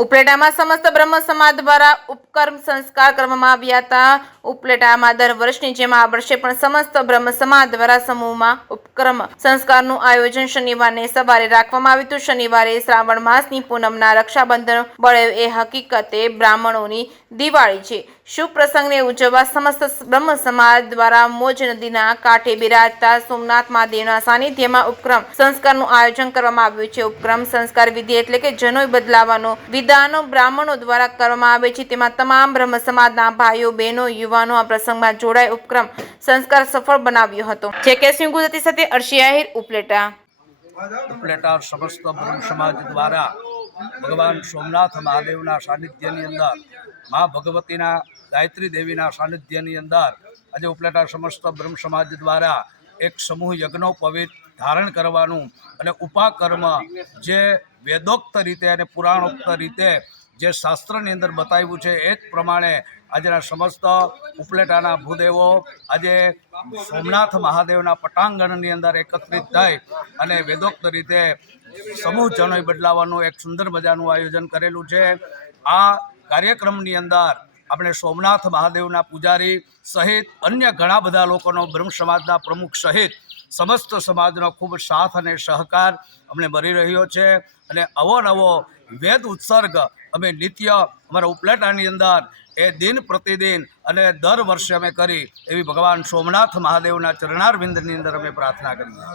ઉપલેટામાં સમસ્ત બ્રહ્મ સમાજ દ્વારા ઉપકર્મ સંસ્કાર કરવામાં આવ્યા હતા। ઉપલેટામાં દર વર્ષની જેમ આ વર્ષે પણ સમસ્ત બ્રહ્મ સમાજ દ્વારા સમૂહમાં ઉપકર્મ સંસ્કારનું આયોજન શનિવારને સવારે રાખવામાં આવ્યું હતું। શનિવારે શ્રાવણ માસની પૂનમના રક્ષાબંધન બળે એ હકીકતે બ્રાહ્મણોની દિવાળી છે। શુભ પ્રસંગને ઉજવવા સમસ્ત બ્રહ્મ સમાજ દ્વારા મોજ નદીના કાંઠે બિરાજતા સોમનાથ મહાદેવના સાનિધ્યમાં ઉપક્રમ સંસ્કારનું આયોજન કરવામાં આવ્યું છે। ઉપક્રમ સંસ્કાર વિધિ એટલે કે જનોઈ બદલાવાનો વિધાનો બ્રાહ્મણો દ્વારા કરવામાં આવે છે। તેમાં તમામ બ્રહ્મ સમાજના ભાઈઓ બહેનો યુવાનો આ પ્રસંગમાં જોડાઈ ઉપક્રમ સંસ્કાર સફળ બનાવ્યો હતો। જે સિંહ ગુજરાતી સાથે અર્શી આહિર ઉપલેટા સમસ્ત બ્રહ્મ સમાજ દ્વારા ભગવાન સોમનાથ મહાદેવના સાનિધ્યની અંદર મા ભગવતીના ગાયત્રી દેવીના સાનિધ્યની અંદર આજે ઉપલેટા સમસ્ત બ્રહ્મ સમાજ દ્વારા એક સમૂહ યજ્ઞોપવિત ધારણ કરવાનું અને ઉપાકર્મ જે વેદોક્ત રીતે અને પુરાણોક્ત રીતે જે શાસ્ત્રની અંદર બતાવ્યું છે એ જ પ્રમાણે આજના સમસ્ત ઉપલેટાના ભૂદેવો આજે સોમનાથ મહાદેવના પટાંગણની અંદર એકત્રિત થઈ અને વેદોક્ત રીતે સમૂહ જનોઈ બદલાવાનું એક સુંદર મજાનું આયોજન કરેલું છે। આ કાર્યક્રમની અંદર આપણે સોમનાથ મહાદેવના પૂજારી સહિત અન્ય ઘણા બધા લોકોનો બ્રહ્મ સમાજના પ્રમુખ સહિત સમસ્ત સમાજનો ખૂબ સાથ અને સહકાર અમને મળી રહ્યો છે અને અવનવો વેદ ઉત્સર્ગ અમે નિત્ય અમારા ઉપલેટાની અંદર એ દિન પ્રતિદિન અને દર વર્ષે અમે કરી એવી ભગવાન સોમનાથ મહાદેવના ચરણારવિંદની અંદર અમે પ્રાર્થના કરીએ।